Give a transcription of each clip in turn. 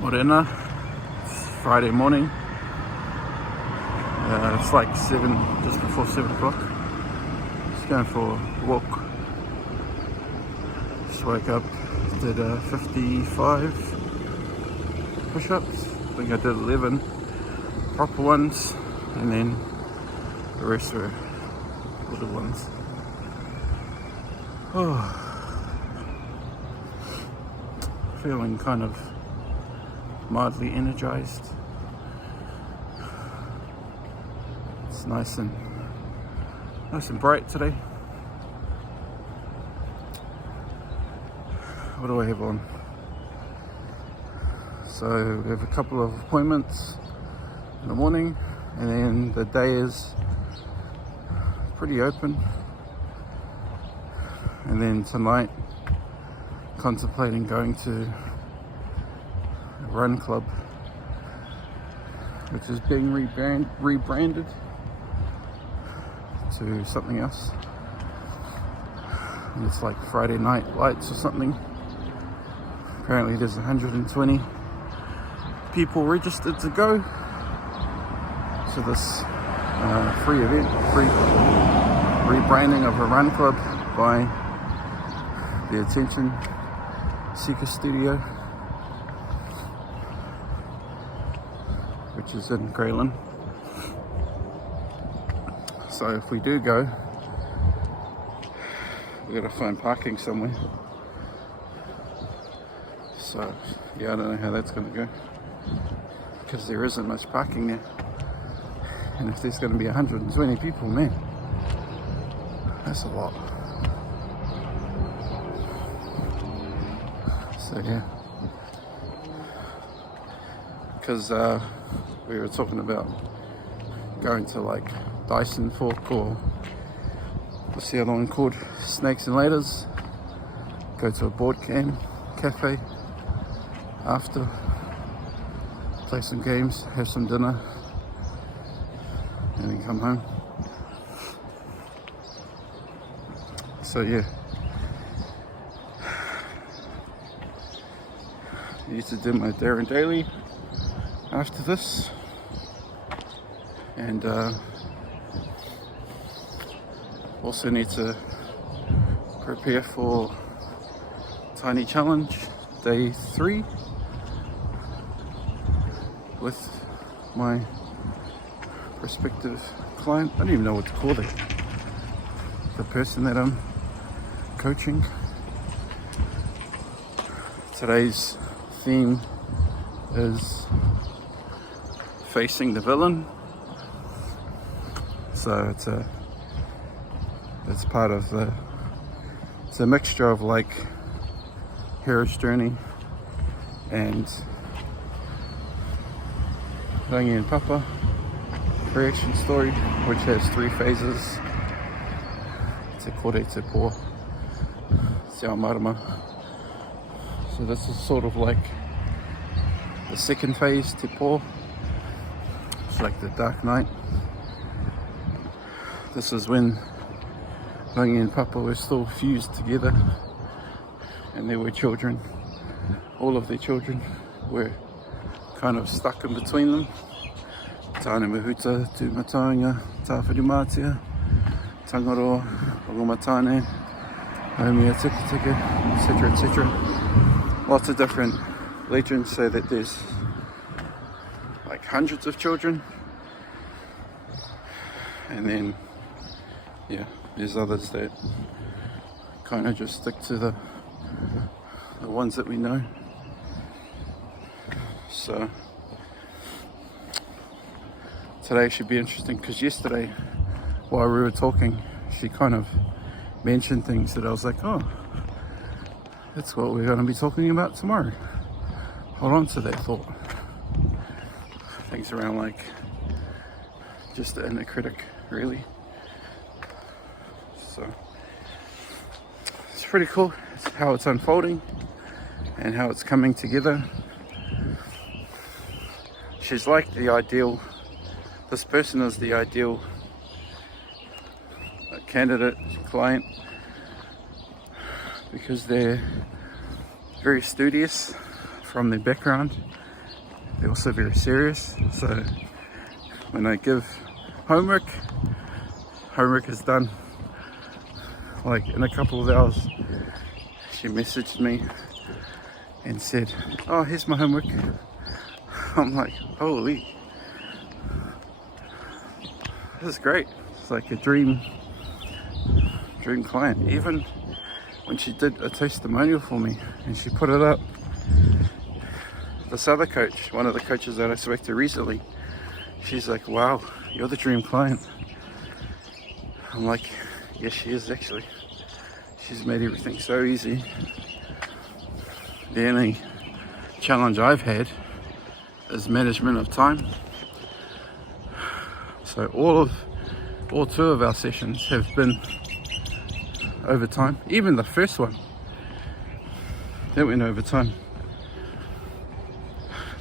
Morena. It's Friday morning. It's like 7, just before 7 o'clock. Just going for a walk. Just woke up, did 55 push-ups. I think I did 11 proper ones, and then the rest were little ones. Oh, feeling kind of mildly energized. It's nice and bright today. What do I have on? So we have a couple of appointments in the morning, and then the day is pretty open. And then tonight, contemplating going to a run club, which is being rebranded to something else. And it's like Friday Night Lights or something. Apparently there's 120 people registered to go to this free event, free rebranding of a run club by the Attention Seeker Studio, which is in Grayland. So if we do go, we've got to find parking somewhere. So yeah, I don't know how that's going to go, because there isn't much parking there. And if there's going to be 120 people, man, that's a lot. So yeah, because we were talking about going to like Dyson Fork, or what's the other one called, Snakes and Ladders, go to a board game cafe after, play some games, have some dinner, and then come home. So yeah, I need to do my Darren Daily after this, and also need to prepare for Tiny Challenge Day 3 with my prospective client. I don't even know what to call it. The person that I'm coaching. Today's theme is facing the villain. So it's part of it's a mixture of like hero's journey and Rangi and Papa creation story, which has 3 phases: Te kore, te pō, te ao marama. So this is sort of like the second phase, te pō. It's like the dark night. This is when Rangi and Papa were still fused together, and there were children. All of their children were kind of stuck in between them. Tāne Mahuta, Tūmatanga, Tāwhirimātia, Tangaroa, Ogomatane, Haumia Tikitiki, etc., etc. Lots of different legends say that there's like hundreds of children, and then yeah, there's others that kind of just stick to the ones that we know. So today should be interesting, because yesterday while we were talking, she kind of mentioned things that I was like, oh, that's what we're going to be talking about tomorrow. Hold on to that thought. Things around like just the inner critic, really. So it's pretty cool. It's how it's unfolding and how it's coming together. She's like the ideal, this person is the ideal candidate, client, because they're very studious from their background, they're also very serious. So when I give homework is done like in a couple of hours. She messaged me and said, "Oh, here's my homework." I'm like, holy, this is great. It's like a dream client. Even when she did a testimonial for me and she put it up, this other coach, one of the coaches that I spoke to recently, she's like, "Wow, you're the dream client." I'm like, yes, she is actually. She's made everything so easy. The only challenge I've had is management of time. So all two of our sessions have been over time. Even the first one, that went over time.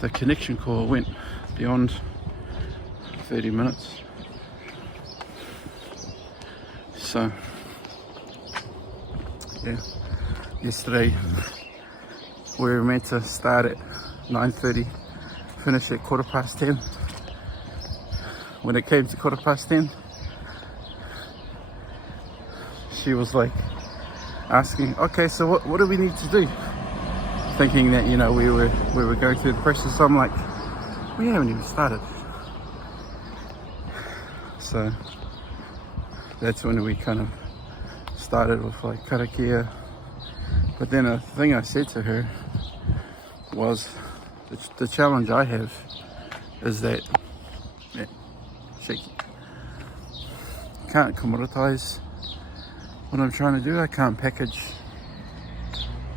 The connection call went beyond 30 minutes. So yeah, yesterday we were meant to start at 9:30, finish at 10:15. When it came to 10:15, she was like asking, "Okay, so what do we need to do?" Thinking that, you know, we were going through the process. I'm like, we haven't even started. So that's when we kind of started with like karakia. But then a thing I said to her was, the challenge I have is that, yeah, shaky, can't commoditize what I'm trying to do. I can't package,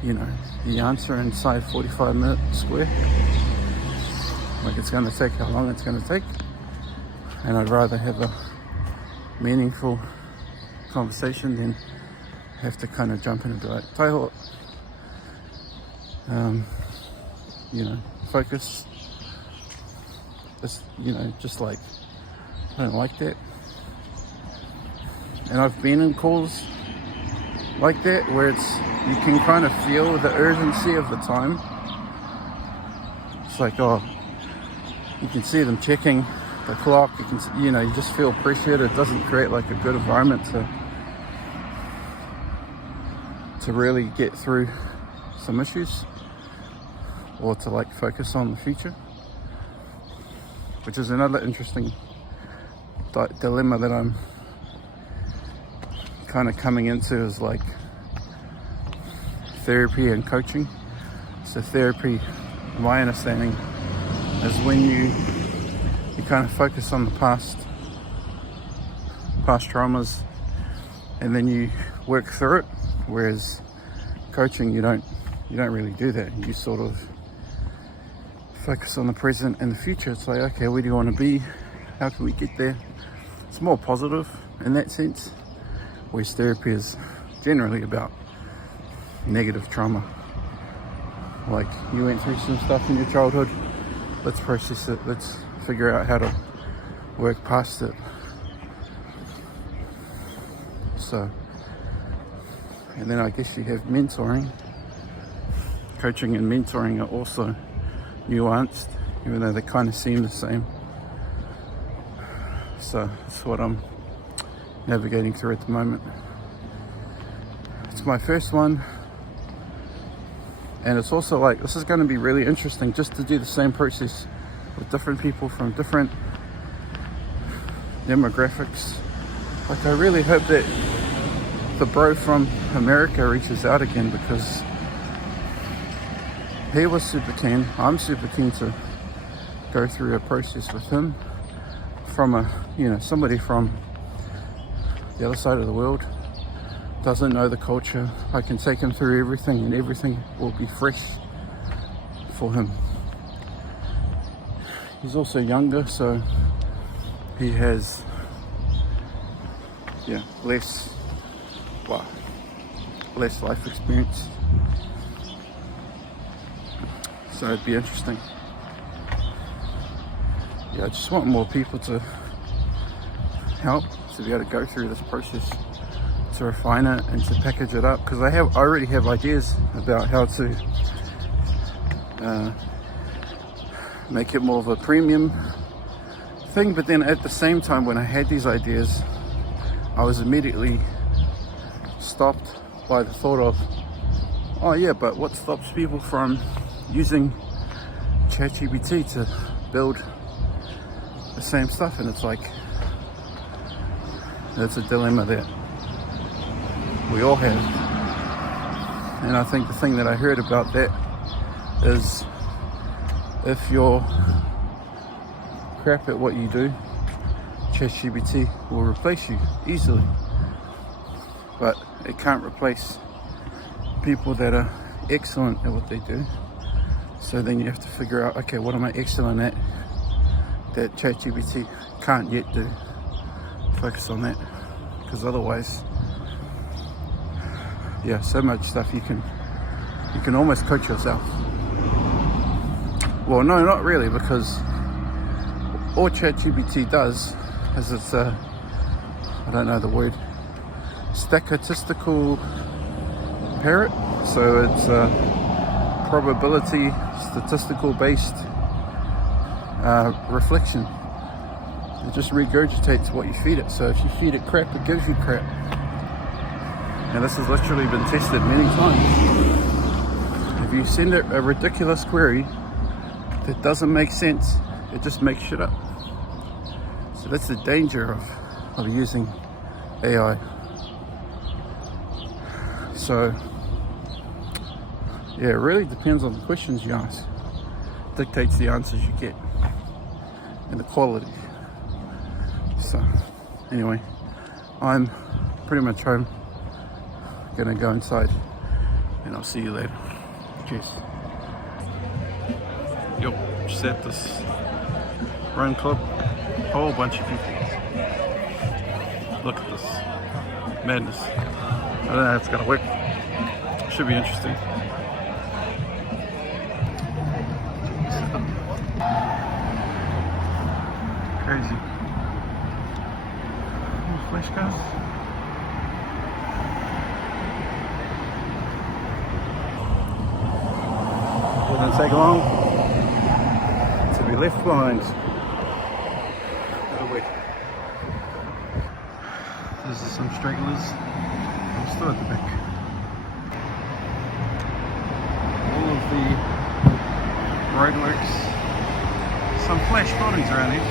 you know, the answer inside 45-minute square. Like, it's going to take how long it's going to take, and I'd rather have a meaningful conversation than have to kind of jump in and be like, "Taiho, you know, focus." This, you know, just like, I don't like that. And I've been in calls like that where it's, you can kind of feel the urgency of the time. It's like, oh, you can see them checking the clock. You can, you know, you just feel pressured. It doesn't create like a good environment to really get through some issues or to like focus on the future, which is another interesting dilemma that I'm kind of coming into, is like therapy and coaching. So therapy, my understanding, is when you kind of focus on the past traumas and then you work through it, whereas coaching, you don't really do that. You sort of focus on the present and the future. It's like, okay, where do you want to be? How can we get there? It's more positive in that sense, whereas therapy is generally about negative trauma. Like, you went through some stuff in your childhood, let's process it, let's figure out how to work past it. So, and then I guess you have mentoring. Coaching and mentoring are also nuanced, even though they kind of seem the same. So that's what I'm navigating through at the moment. It's my first one, and it's also like, this is going to be really interesting just to do the same process with different people from different demographics. Like, I really hope that the bro from America reaches out again, because he was super keen. I'm super keen to go through a process with him from a, you know, somebody from the other side of the world, doesn't know the culture. I can take him through everything and everything will be fresh for him. He's also younger, so he has, yeah, less life experience. So it'd be interesting. Yeah, I just want more people to help, to be able to go through this process, to refine it and to package it up, because I already have ideas about how to make it more of a premium thing. But then at the same time, when I had these ideas, I was immediately stopped by the thought of, oh yeah, but what stops people from using ChatGPT to build the same stuff? And it's like, that's a dilemma that we all have. And I think the thing that I heard about that is, if you're crap at what you do, ChatGPT will replace you easily, but it can't replace people that are excellent at what they do. So then you have to figure out, okay, what am I excellent at that ChatGPT can't yet do? Focus on that, because otherwise, yeah, so much stuff you can almost coach yourself. Well, no, not really, because all ChatGPT does is it's I don't know the word, statistical parrot. So it's a probability statistical based reflection. It just regurgitates what you feed it. So if you feed it crap, it gives you crap. And this has literally been tested many times. If you send it a ridiculous query that doesn't make sense, it just makes shit up. So that's the danger of using AI. So yeah, it really depends on the questions you ask. It dictates the answers you get and the quality. So anyway, I'm pretty much home. Gonna go inside and I'll see you later. Cheers. Yep, just at this run club, whole bunch of people. Look at this madness. I don't know how it's gonna work. Should be interesting. Crazy. Flash cars. Doesn't take long to be left behind. Oh wait. There's some stragglers. I'm still at the back. All of the roadworks. Some flash buildings around here.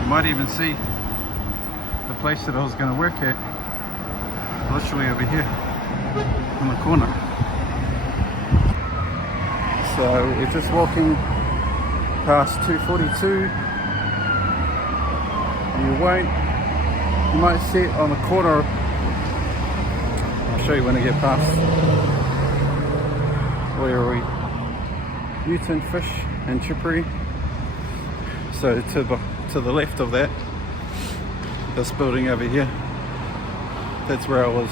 You might even see the place that I was going to work at, literally over here on the corner. So we're just walking past 242. You might see it on the corner. I'll show you when I get past. Where are we? Newton Fish and Chippery. So to the left of that, this building over here, that's where I was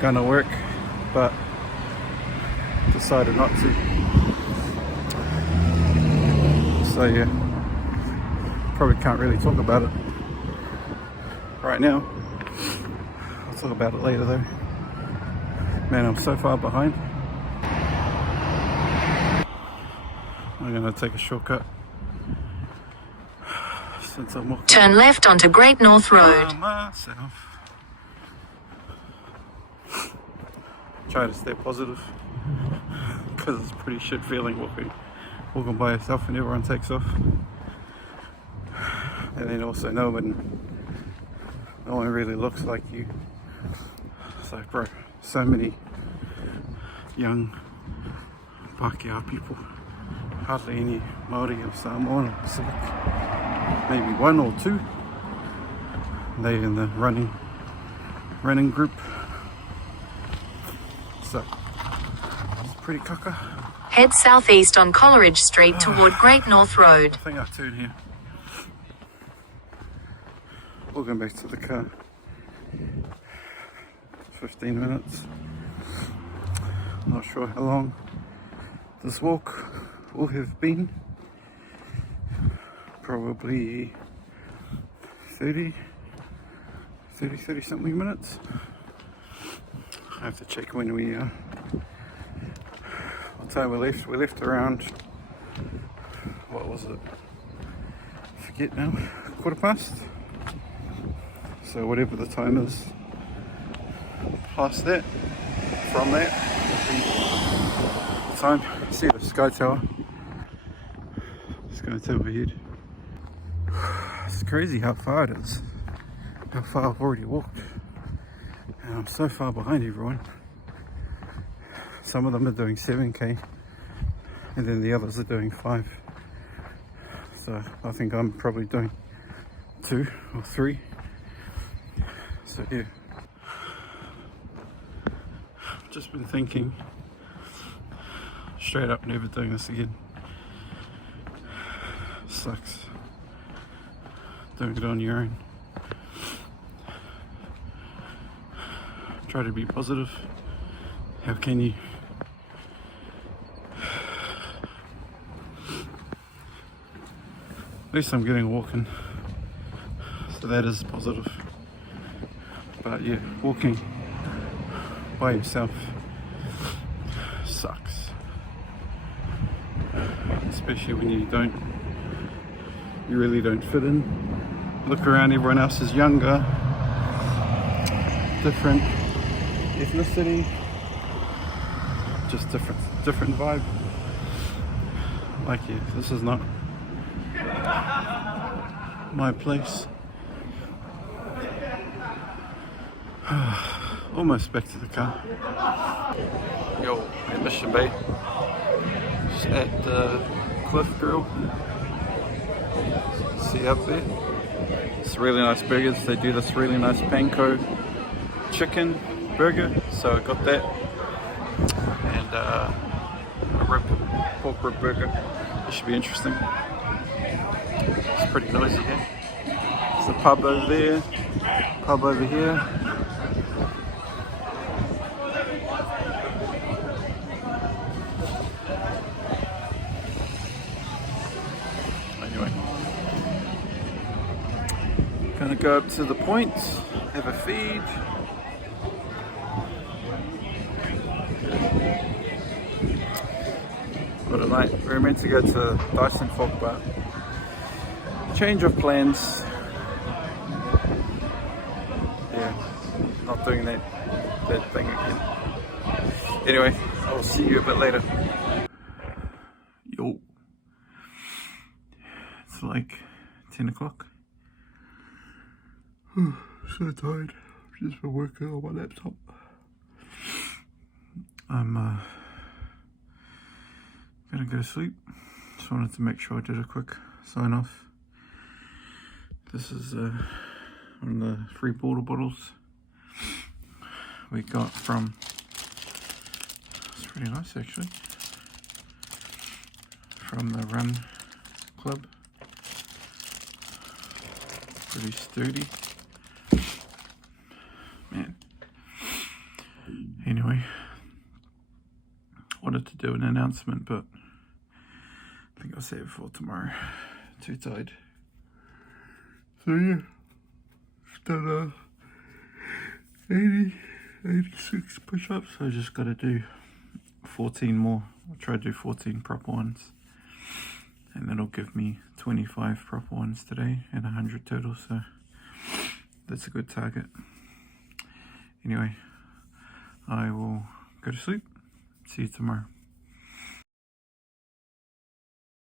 gonna work, but decided not to. So yeah, probably can't really talk about it right now. I'll talk about it later though. Man, I'm so far behind. I'm gonna take a shortcut since I'm walking. Turn left onto Great North Road. Myself. Try to stay positive, because it's a pretty shit feeling walking by yourself when everyone takes off. And then also no one really looks like you. It's like, bro, so many young Pākehā people, hardly any Māori or Samoan or Pacific, maybe one or two. They in the running group. So it's pretty kaka. Head southeast on Coleridge Street toward Great North Road. I think I'll turn here. Walking back to the car. 15 minutes. Not sure how long this walk will have been. Probably 30 something minutes. I have to check when we what time we left? We left around, what was it? I forget now. 1:15. So whatever the time is, past that, from that, the time. See the sky tower. Sky tower ahead. It's crazy how far it is. How far I've already walked. And I'm so far behind everyone. Some of them are doing 7k and then the others are doing 5. So I think I'm probably doing 2 or 3. So yeah. I've just been thinking, straight up never doing this again. Sucks. Doing it on your own. Try to be positive. How can you? At least I'm getting walking, so that is positive. But yeah, walking by yourself sucks, especially when you really don't fit in. Look around, everyone else is younger, different ethnicity, just different vibe. Like, yeah, this is not my place. Almost back to the car. Yo, at Mission Bay, just at the Cliff Grill. See up there? It's really nice burgers. They do this really nice panko chicken burger, so I got that, and a pork rib burger. This should be interesting. It's pretty noisy here. There's a pub over there, pub over here. Anyway, gonna go up to the point, have a feed. What a night. We were meant to go to Dyson Fork, but change of plans. Yeah, not doing that thing again. Anyway, I'll see you a bit later. Yo. It's like 10 o'clock. So tired. I've just been working on my laptop. I'm gonna go to sleep. Just wanted to make sure I did a quick sign off. This is one of the free water bottles we got from, it's pretty nice actually, from the Run Club. Pretty sturdy. Man. Anyway, wanted to do an announcement, but I think I'll save it for tomorrow. Too tired. So yeah, done 86 push-ups. I just got to do 14 more. I'll try to do 14 proper ones, and that'll give me 25 proper ones today and 100 total. So that's a good target. Anyway, I will go to sleep. See you tomorrow.